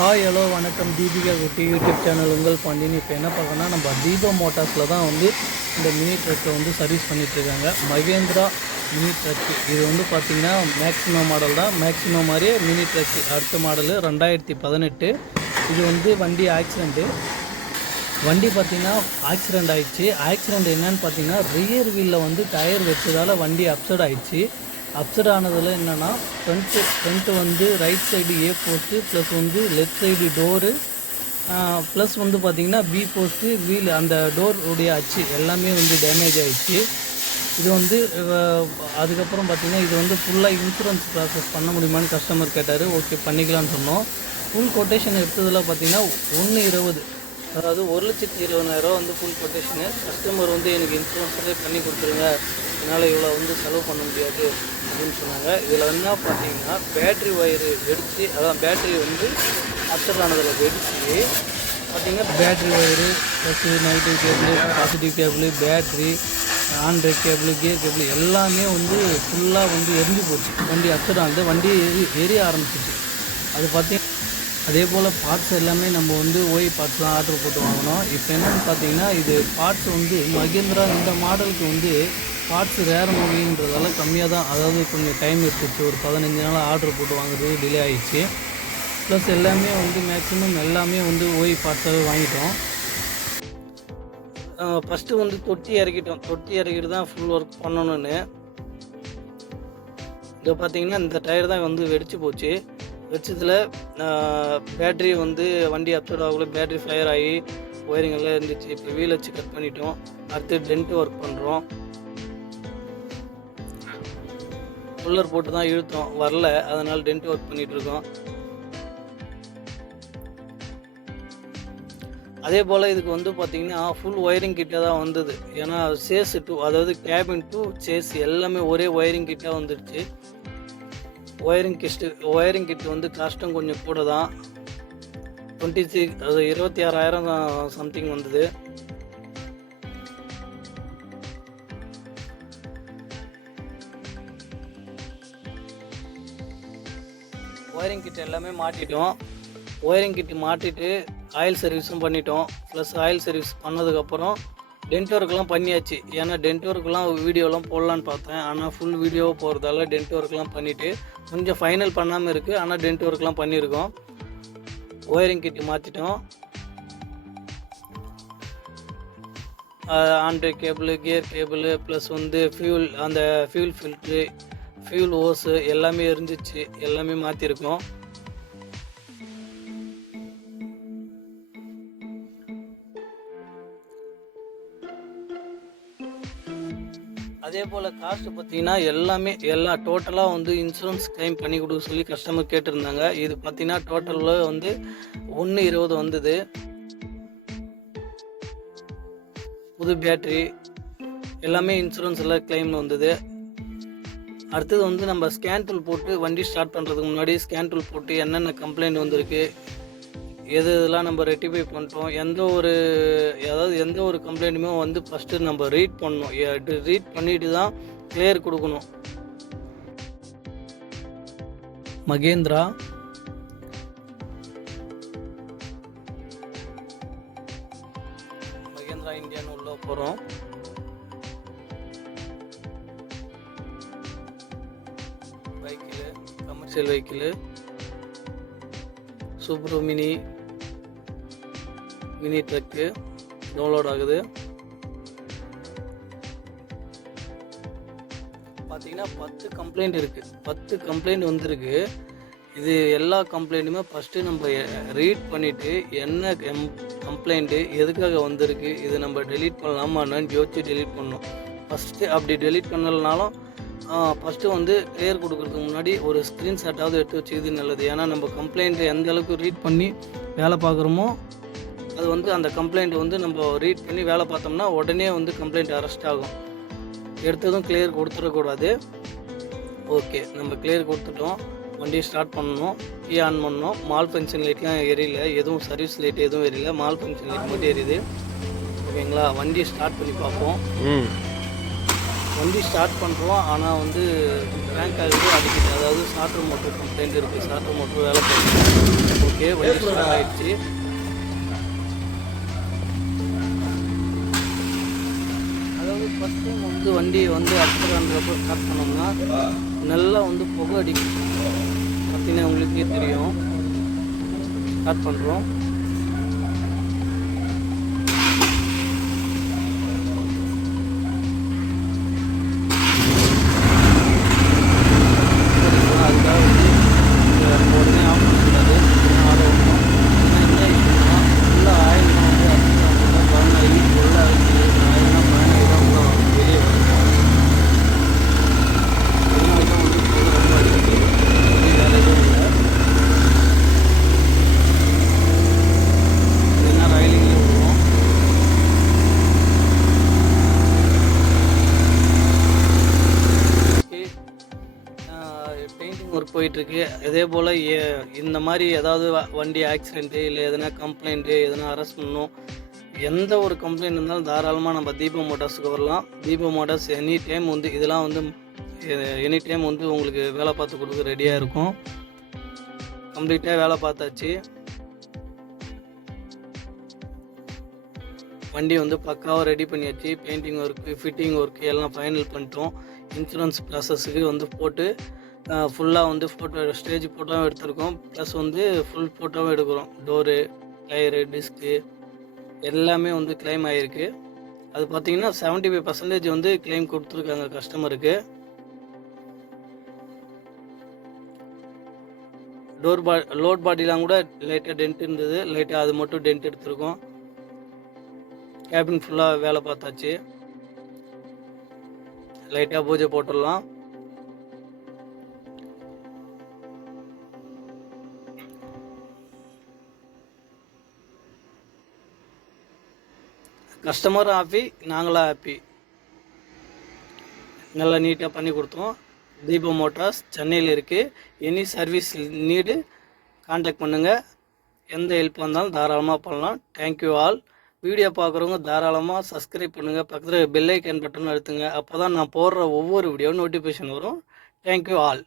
Hi hello வணக்கம் தீபிகா குட்டி YouTube channel உங்கள் பாண்டியன். இப்போ என்ன பார்க்கணும்னா நம்ம தீபா மோட்டார்ஸில் தான் வந்து இந்த மினி ட்ரக்கை வந்து சர்வீஸ் பண்ணிகிட்ருக்காங்க. மகேந்திரா மினி ட்ரக்கு இது வந்து பார்த்திங்கன்னா மேக்ஸிமம் மாடல் தான். மேக்ஸிமம் மாதிரியே மினி ட்ரக்கு அடுத்த மாடலு 2018. இது வந்து வண்டி பார்த்திங்கன்னா ஆக்சிடெண்ட் ஆகிடுச்சு. ஆக்சிடெண்ட் என்னன்னு பார்த்தீங்கன்னா ரியர் வீலில் வந்து டயர் வச்சதால் வண்டி அப்செட் ஆகிடுச்சு. அப்செட் ஆனதில் என்னென்னா ஃப்ரண்ட்டு வந்து ரைட் சைடு ஏ போஸ்ட்டு ப்ளஸ் வந்து லெஃப்ட் சைடு டோரு ப்ளஸ் வந்து பார்த்திங்கன்னா பி போஸ்ட்டு வீல் அந்த டோர் உடைய அச்சு எல்லாமே வந்து டேமேஜ் ஆகிடுச்சு. இது வந்து அதுக்கப்புறம் பார்த்திங்கன்னா இது வந்து ஃபுல்லாக இன்சூரன்ஸ் ப்ராசஸ் பண்ண முடியுமான்னு கஸ்டமர் கேட்டார். ஓகே பண்ணிக்கலான்னு சொன்னோம். ஃபுல் கொட்டேஷன் எடுத்ததில் பார்த்திங்கன்னா 1,20,000, அதாவது 1,20,000 வந்து ஃபுல் கொட்டேஷனு. கஸ்டமர் வந்து எனக்கு இன்சூரன்ஸே பண்ணி கொடுத்துருங்க, என்னால் இவ்வளோ வந்து செலவு பண்ண முடியாது அப்படின்னு சொன்னாங்க. இதில் என்ன பார்த்தீங்கன்னா பேட்ரி ஒயரு வெடித்து, அதான் பேட்ரி வந்து அப்செட் ஆனதில் வெடிச்சு பார்த்திங்கன்னா battery wire plus negative cable, positive cable, battery, Android cable, gear cable எல்லாமே வந்து ஃபுல்லாக வந்து எரிஞ்சு போச்சு. வண்டி அப்செட் ஆனது, வண்டி எரிய ஆரம்பிச்சிச்சு. அது பார்த்திங்கன்னா அதே போல் பார்ட்ஸ் எல்லாமே நம்ம வந்து பார்ட்ஸ் தான் ஆர்டர் போட்டு வாங்கினோம். இப்போ என்னென்னு பார்த்தீங்கன்னா இது பார்ட்ஸ் வந்து மகேந்திரா இந்த மாடலுக்கு வந்து பார்ட்ஸ் ரேர் மூவின்றதால கம்மியாக தான், அதாவது கொஞ்சம் டைம் எடுத்துச்சு. ஒரு 15 நாள் ஆர்டர் போட்டு வாங்குறது டிலே ஆகிடுச்சு. ப்ளஸ் எல்லாமே வந்து மேக்ஸிமம் எல்லாமே வந்து பார்ட்ஸாகவே வாங்கிட்டோம். ஃபஸ்ட்டு வந்து தொட்டி இறக்கிட்டு தான் ஃபுல் ஒர்க் பண்ணணுன்னு. இதை பார்த்தீங்கன்னா இந்த டயர் தான் வந்து வெடிச்சு போச்சு. வச்சதில் பேட்ரி வந்து வண்டி அப்செட் ஆகல, பேட்ரி ஃபயர் ஆகி ஒயரிங் எல்லாம் இருந்துச்சு. இப்போ வீல் வச்சு கட் பண்ணிட்டோம். அடுத்து டென்ட்டு ஒர்க் பண்ணுறோம். புல்லர் போட்டு தான் இழுத்தோம், வரல, அதனால் டென்ட்டு ஒர்க் பண்ணிகிட்ருக்கோம். அதே போல் இதுக்கு வந்து பார்த்திங்கன்னா ஃபுல் ஒயரிங் கிட்டே தான் வந்தது. ஏன்னா சேஸ் 2, அதாவது கேபின் 2 சேஸ் எல்லாமே ஒரே ஒயரிங் கிட்டே வந்துடுச்சு. ஒயரிங் கிட் வந்து காஸ்ட்டும் கொஞ்சம் கூட தான், 26,000 சம்திங் வந்தது. ஒயரிங் கிட் எல்லாமே மாட்டிட்டோம். ஒயரிங் கிட் மாட்டிட்டு ஆயில் சர்வீஸும் பண்ணிட்டோம். ப்ளஸ் ஆயில் சர்வீஸ் பண்ணதுக்கப்புறம் டென்ட் ஒர்க்லாம் பண்ணியாச்சு. ஏன்னா டென்ட் ஒர்க்லாம் வீடியோலாம் போடலான்னு பார்த்தேன், ஆனால் ஃபுல் வீடியோ போகிறதால டென்ட் ஒர்க்லாம் பண்ணிவிட்டு கொஞ்சம் ஃபைனல் பண்ணாமல் இருக்குது, ஆனால் டென்ட் ஒர்க்லாம் பண்ணியிருக்கோம். ஒயரிங் கிட்டு மாற்றிட்டோம். Android cable, gear cable, plus வந்து ஃபியூல் ஃபில்ட்ரு, ஃபியூல் ஓஸு எல்லாமே இருந்துச்சு, எல்லாமே மாற்றிருக்கோம். அதே போல் காஸ்ட்டு பார்த்தீங்கன்னா எல்லாம் டோட்டலாக வந்து இன்சூரன்ஸ் கிளைம் பண்ணி கொடுக்க சொல்லி கஸ்டமர் கேட்டிருந்தாங்க. இது பார்த்தீங்கன்னா டோட்டலில் வந்து 1,20,000 வந்தது. புது பேட்ரி எல்லாமே இன்சூரன்ஸ் எல்லாம் கிளைம் வந்தது. அடுத்தது வந்து நம்ம ஸ்கேன் டூல் போட்டு வண்டி ஸ்டார்ட் பண்ணுறதுக்கு முன்னாடி ஸ்கேன் டூல் போட்டு என்னென்ன கம்ப்ளைண்ட் வந்திருக்கு, இதெல்லாம் நம்ம ரெக்டிஃபை பண்ணிட்டோம். எந்த ஒரு கம்ப்ளைண்ட்டுமே வந்து ஃபஸ்ட்டு நம்ம ரீட் பண்ணணும். ரீட் பண்ணிட்டு தான் கிளியர் கொடுக்கணும். மகேந்திரா இந்தியான்னு உள்ள போகிறோம். Commercial vehicle super mini truck download ஆகுது. பார்த்தீங்கன்னா 10 கம்ப்ளைண்ட் இருக்குது, 10 கம்ப்ளைண்ட் வந்திருக்கு. இது எல்லா கம்ப்ளைண்ட்டுமே ஃபஸ்ட்டு நம்ம ரீட் பண்ணிவிட்டு என்ன கம்ப்ளைண்ட்டு எதுக்காக வந்திருக்கு, இது நம்ம டெலீட் பண்ணலாமான்னு யோசிச்சு டெலீட் பண்ணணும். ஃபஸ்ட்டு அப்படி டெலீட் பண்ணலனாலும் ஃபஸ்ட்டு வந்து கிளியர் கொடுக்குறதுக்கு முன்னாடி ஒரு ஸ்க்ரீன்ஷாட்டாவது எடுத்து வச்சுக்கிறது நல்லது. ஏன்னா நம்ம கம்ப்ளைண்ட்டு எந்த அளவுக்கு ரீட் பண்ணி வேலை பார்க்குறோமோ அது வந்து அந்த கம்ப்ளைண்ட் வந்து நம்ம ரீட் பண்ணி வேலை பார்த்தோம்னா உடனே வந்து கம்ப்ளைண்ட் அரெஸ்ட் ஆகும். எடுத்ததும் கிளியர் கொடுத்துடக்கூடாது. ஓகே, நம்ம கிளியர் கொடுத்துட்டோம். வண்டியை ஸ்டார்ட் பண்ணணும், கீ ஆன் பண்ணணும். மால் ஃபங்க்ஷன் லைட்லாம் எரியல, எதுவும் சர்வீஸ் லைட் எதுவும் எரியல, மால் ஃபங்க்ஷன் லைட் மட்டும் எரியுது. ஓகேங்களா, வண்டியை ஸ்டார்ட் பண்ணி பார்ப்போம். வண்டி ஸ்டார்ட் பண்ணுறோம், ஆனால் வந்து ரேங்க் ஆகுது, அடிக்குது. அதாவது ஸ்டார்டர் மோட்டர் கம்ப்ளைண்ட் இருக்குது, ஸ்டார்டர் மோட்டர் வேலை பண்ணுறது. போயிட்டுருக்கு, வண்டி ஸ்டார்ட் ஆகிடுச்சு. அதாவது ஃபஸ்ட் டைம் வந்து வண்டி வந்து அப்சர் ஆனதுக்கப்புறம் ஸ்டார்ட் பண்ணோம்னா நல்லா வந்து புகை அடிக்கும். பார்த்தீங்கன்னா உங்களுக்கே தெரியும். ஸ்டார்ட் பண்ணுறோம். பெயிண்டிங் ஒர்க் போயிட்டுருக்கு. இதே போல் இந்த மாதிரி ஏதாவது வண்டி ஆக்சிடெண்ட்டு இல்லை எதனா கம்ப்ளைண்ட்டு எதனா அரெஸ்ட் பண்ணணும், எந்த ஒரு கம்ப்ளைண்ட் இருந்தாலும் தாராளமாக நம்ம தீபம் மோட்டார்ஸுக்கு வரலாம். தீபம் மோட்டார்ஸ் எனி டைம் வந்து இதெல்லாம் வந்து எனி டைம் வந்து உங்களுக்கு வேலை பார்த்து கொடுக்க ரெடியாக இருக்கும். கம்ப்ளீட்டாக வேலை பார்த்தாச்சு. வண்டி வந்து பக்காவாக ரெடி பண்ணியாச்சு. பெயிண்டிங் ஒர்க்கு, ஃபிட்டிங் ஒர்க்கு எல்லாம் ஃபைனல் பண்ணிட்டோம். இன்சூரன்ஸ் ப்ராசஸுக்கு வந்து போட்டு ஃபுல்லாக வந்து ஃபோட்டோ ஸ்டேஜ் ஃபோட்டோவும் எடுத்துருக்கோம். ப்ளஸ் வந்து ஃபுல் ஃபோட்டோவும் எடுக்கிறோம். டோரு, டயரு, டிஸ்க்கு எல்லாமே வந்து கிளைம் ஆகிருக்கு. அது பார்த்திங்கன்னா 75% வந்து கிளைம் கொடுத்துருக்காங்க கஸ்டமருக்கு. லோட் பாடிலாம் கூட லைட்டாக டென்ட் இருந்தது, லைட்டாக அது மட்டும் டென்ட் எடுத்துருக்கோம். கேபின் ஃபுல்லாக வேலை பார்த்தாச்சு. லைட்டாக பூஜை போட்டுடலாம். கஸ்டமரும் ஹாப்பி, நாங்களும் ஹாப்பி. நல்லா நீட்டாக பண்ணி கொடுத்தோம். தீபம் மோட்டார்ஸ் சென்னையில் இருக்குது. எனி சர்வீஸ் நீடு கான்டாக்ட் பண்ணுங்கள். எந்த ஹெல்ப் வந்தாலும் தாராளமாக பண்ணலாம். Thank you all. வீடியோ பார்க்குறவங்க தாராளமாக சப்ஸ்கிரைப் பண்ணுங்கள். பக்கத்தில் பெல் ஐக்கான் பட்டன் அழுத்துங்க. அப்போ தான் நான் போடுற ஒவ்வொரு வீடியோவும் நோட்டிஃபிகேஷன் வரும். Thank you all.